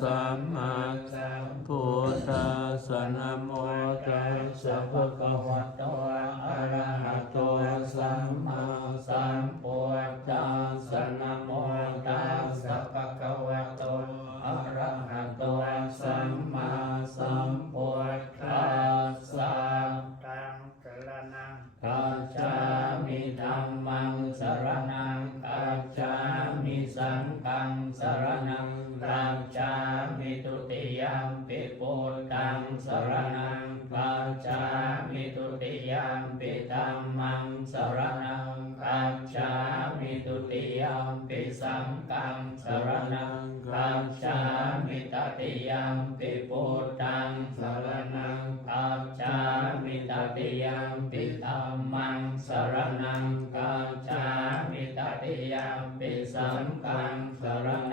สัมมาสัมพุทธัสสะนะโมตัสสะภะคะวะโต กังสรณังกัจจามิตติยัมปิปุตังสรณังกัจจามิตติยัมปิธัมมังสรณังกัจจามิตติยัมปิสังฆังสรณัง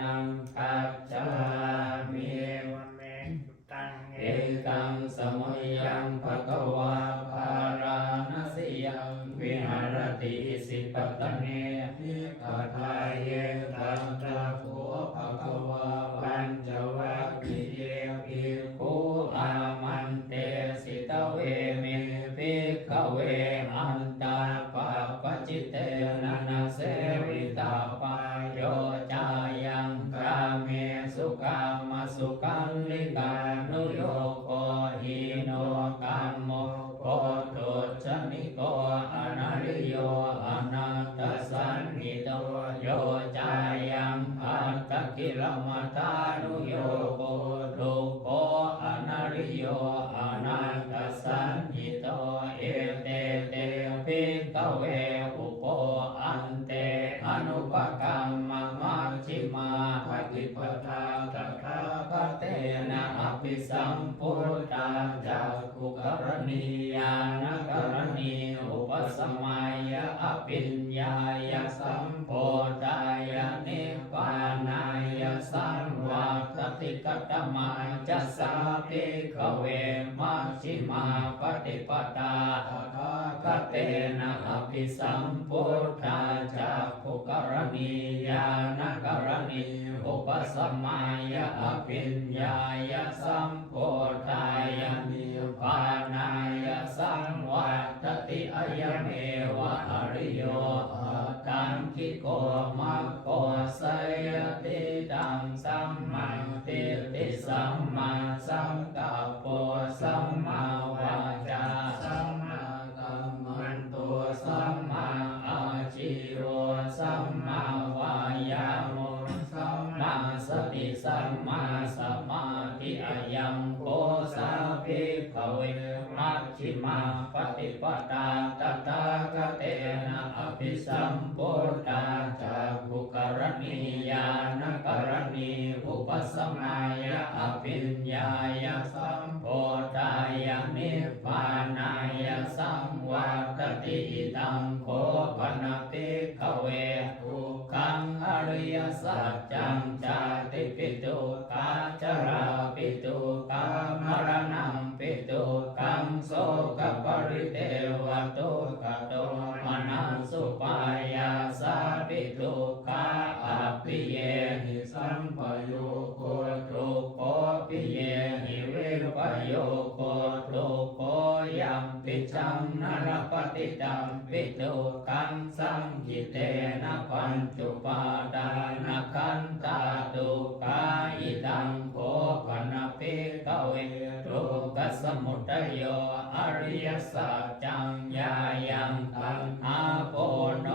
อภิญญายสัมโพธายนิพพานายสังวัตติกตมาจัสสาภิกขเวมัชฌิมาปฏิปทาตถาคเตนะอภิสัมพุทธาจากขุกรณียานกรณีอุปสมัยอภิญญายสัมโพธายนิพพานายสัง ยเมวะอริโยตังคิโกมัคโคสยติตังสัมมาทิฏฐิสัมมาสังกัปโปสัมมาวาจาสัมมากัมมันโตสัมมาอาชิโวสัมมาวายาโมสัมมาสติสัมมาสมาธิอยังโกสาภิกเว ชิมาปฏิปทาตถาคเตนะอภิสัมพุทธาจากขุกรณียานกรณีอุปสมัยอภิญญายสัมโพธายนิพพานายสังวัตติตังโคปนะภิกขเวทุกขังอริยสัจจังจาติปิตุกาจราปิตุ สัจจังยายังตัณหาโพโน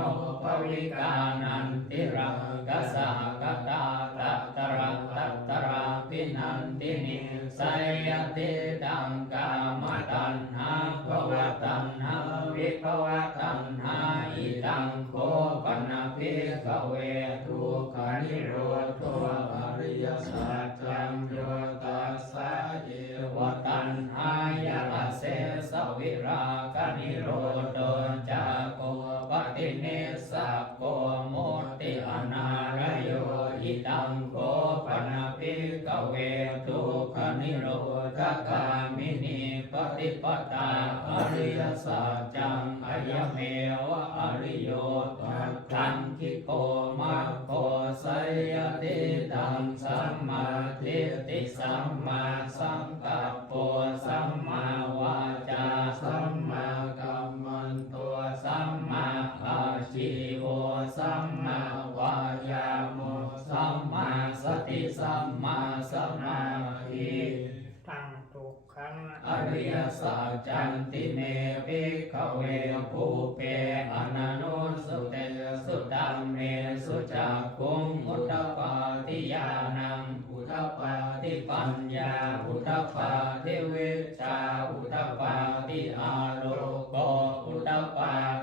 ภวิกานันติรังกสากตาตัตรังตัตตราปินันตินิสัยติตังกามตัณหาภวตัณหาวิภวตัณหาอิตังโคปนภิกขเวทุกขนิโร ขันธิโกมะโกสยติดังสัมมาทิฏฐิสัมมา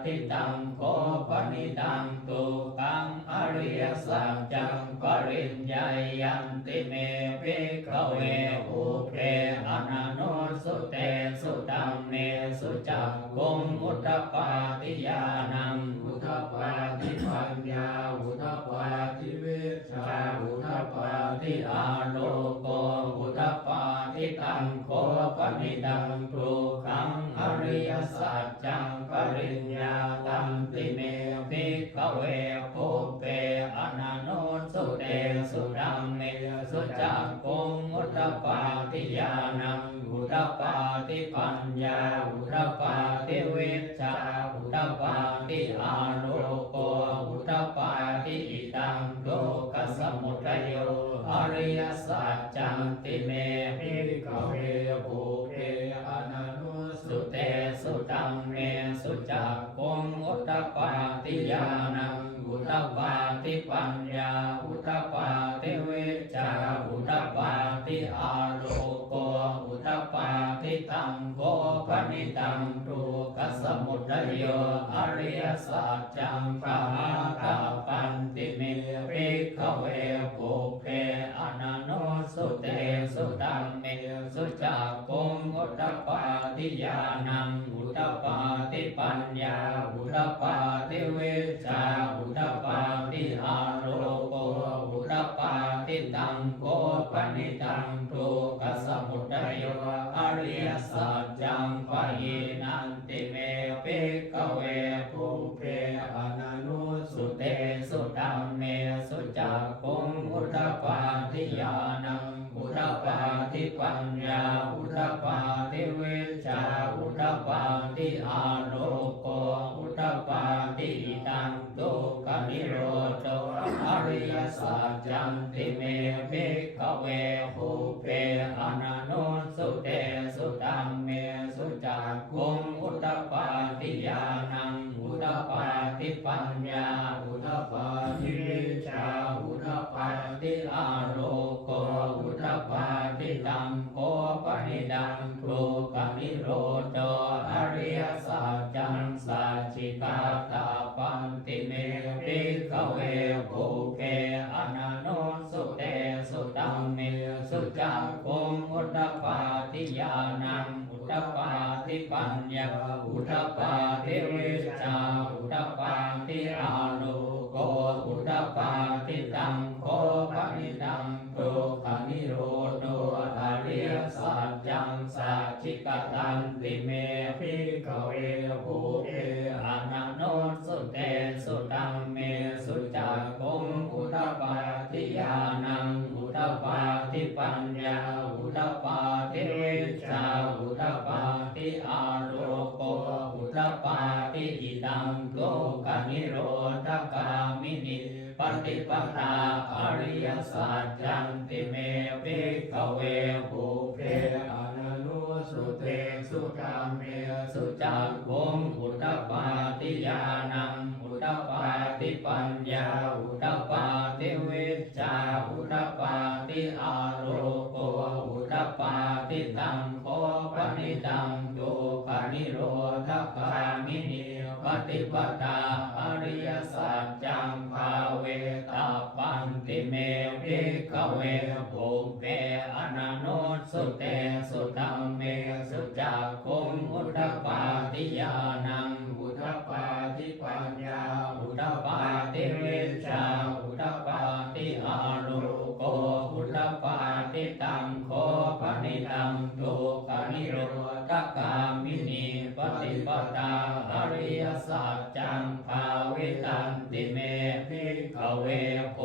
Então, ติปัญญาอุรปาติเวิ ติยานังอุตตป สัจันติเมภิกเวหุเปอนานุสุเตสุตัมเมสุจักกุงอุตตปาติยานังอุตตปาติปัญญา โลโกอุตปา อุตตปาติยานังอุตตป กามินีปฏิปตาอริยสัจจังภาวิตันติเมพิกเวโพ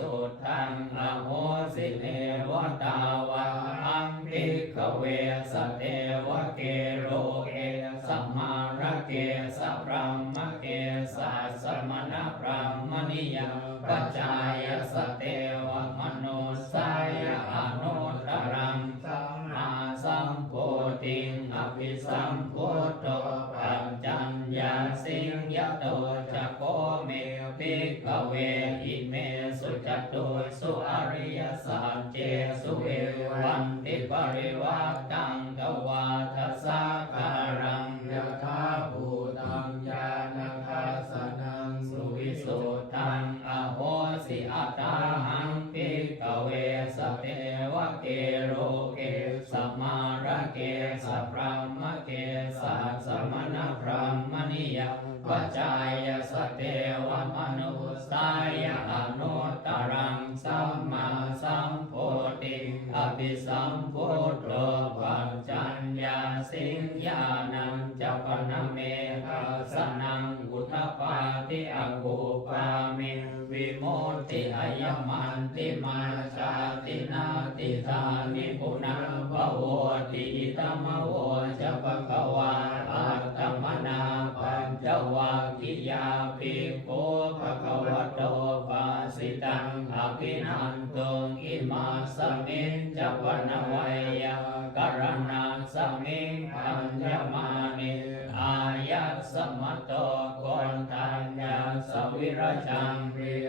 สุทังนโหสิเลวตาวะอังภิกเวสเทวเก วักิยาปิโคภะคะวะโตปาสิตังอภินันตุงอิมาสมิงจัปนวัยยะกรณาสมิงปัญญมานิอายะสมโตโกนทัญญาสวิรจังเรีย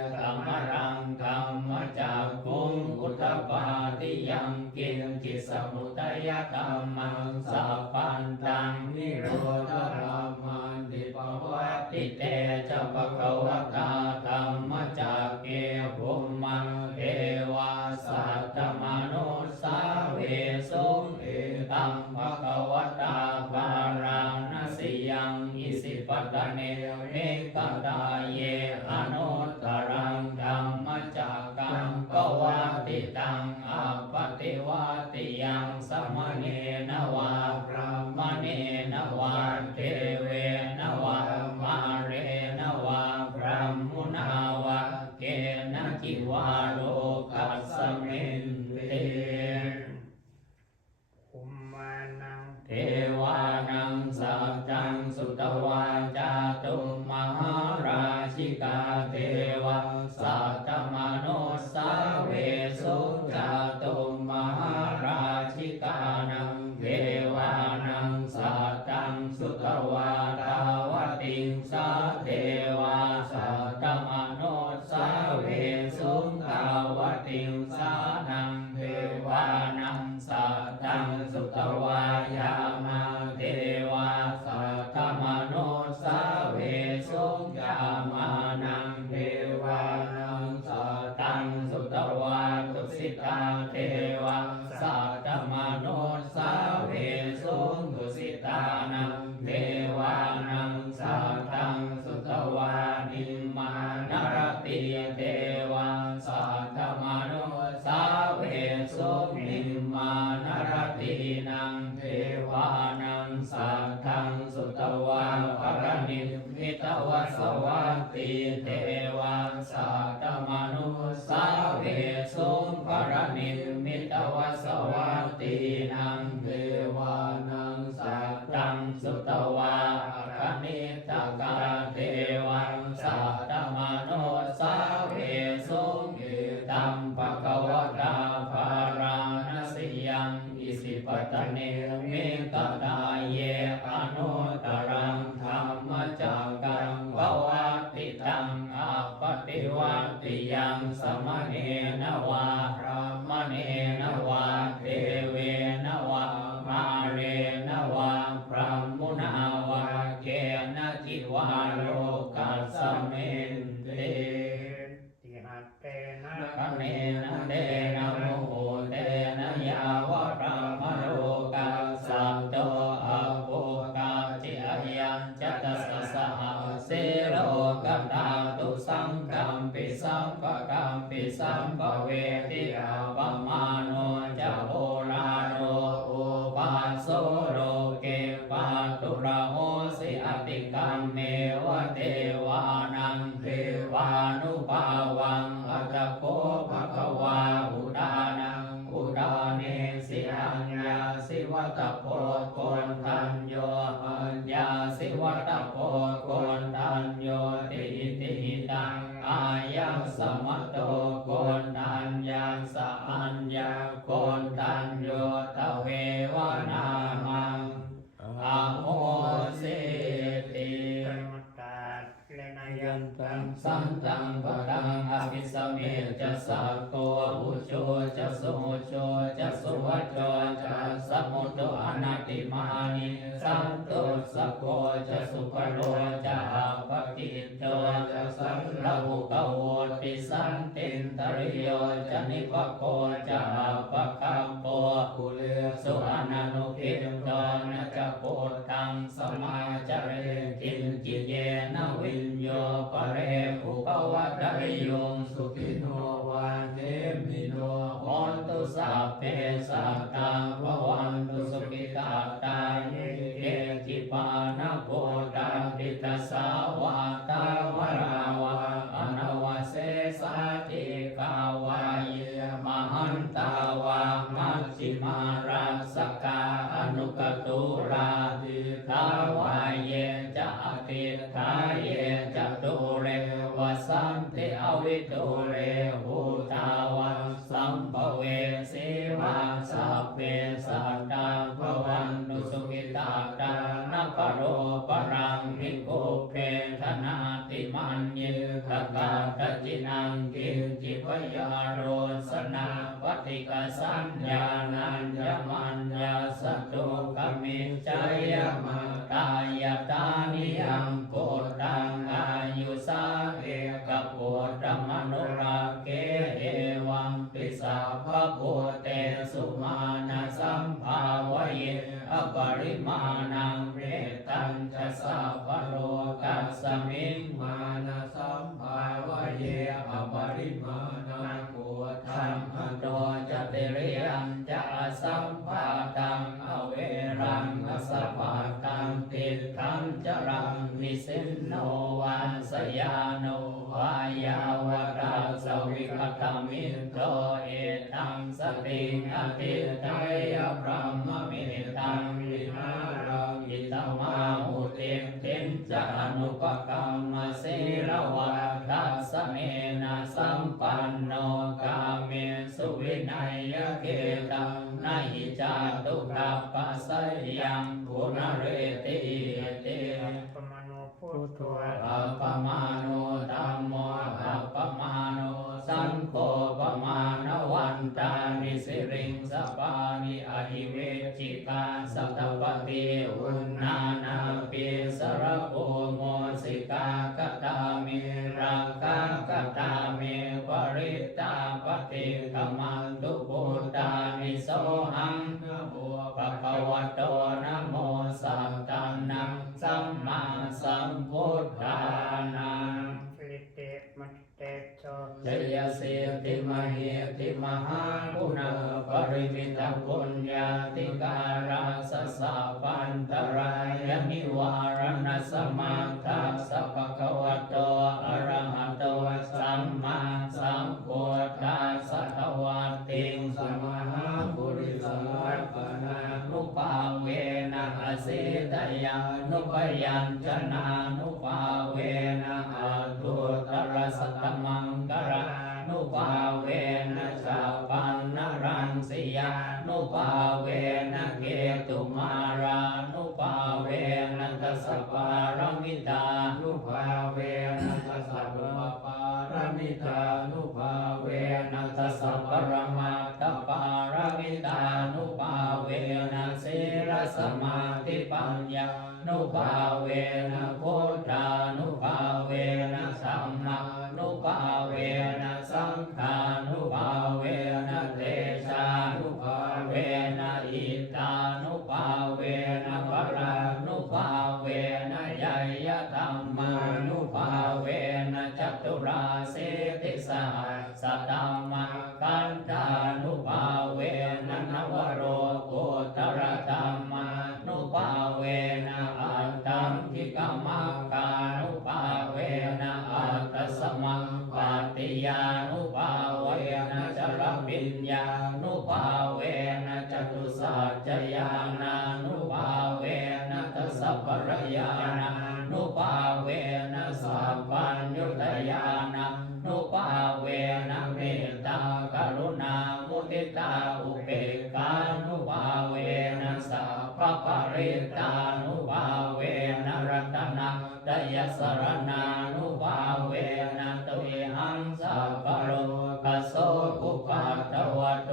ภวตาภาริวัตติยังสมเนนวาพระมเนนวาเท ติกังเมวะเต ติมานิสันตุสโกจะสุขโลจะหาปกิจโจจะสังระหุกโวปิสันตินตริโยจะนิพโกจะหาปคัมโปกุเลสุอานุเกมโตนะจะโพตังสมัย ชิมาราสกาอนุกตุราทิตาวาย ภูเตสุมาณสัมภาวเยอปริมาณ เมนะสัมปันโนกาเมสุวินัยเกตังในจาตุกัปปสยังปุนเรติเตปมโนพุทโธปะมาโน สัมพุทธานา Nobody. สภุภาคะวะโต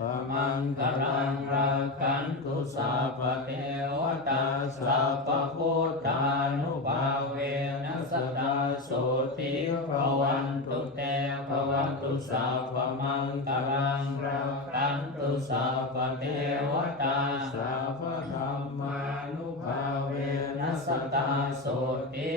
พมังกรังรักันตุสาปเทวตาสัพพุทธานุภาเวนัสตาโสติภวันตุเตภวันตุสาพมังกรังรักันตุสาปเทวตาสัพพธรรมานุภาเวนัสตาโสติ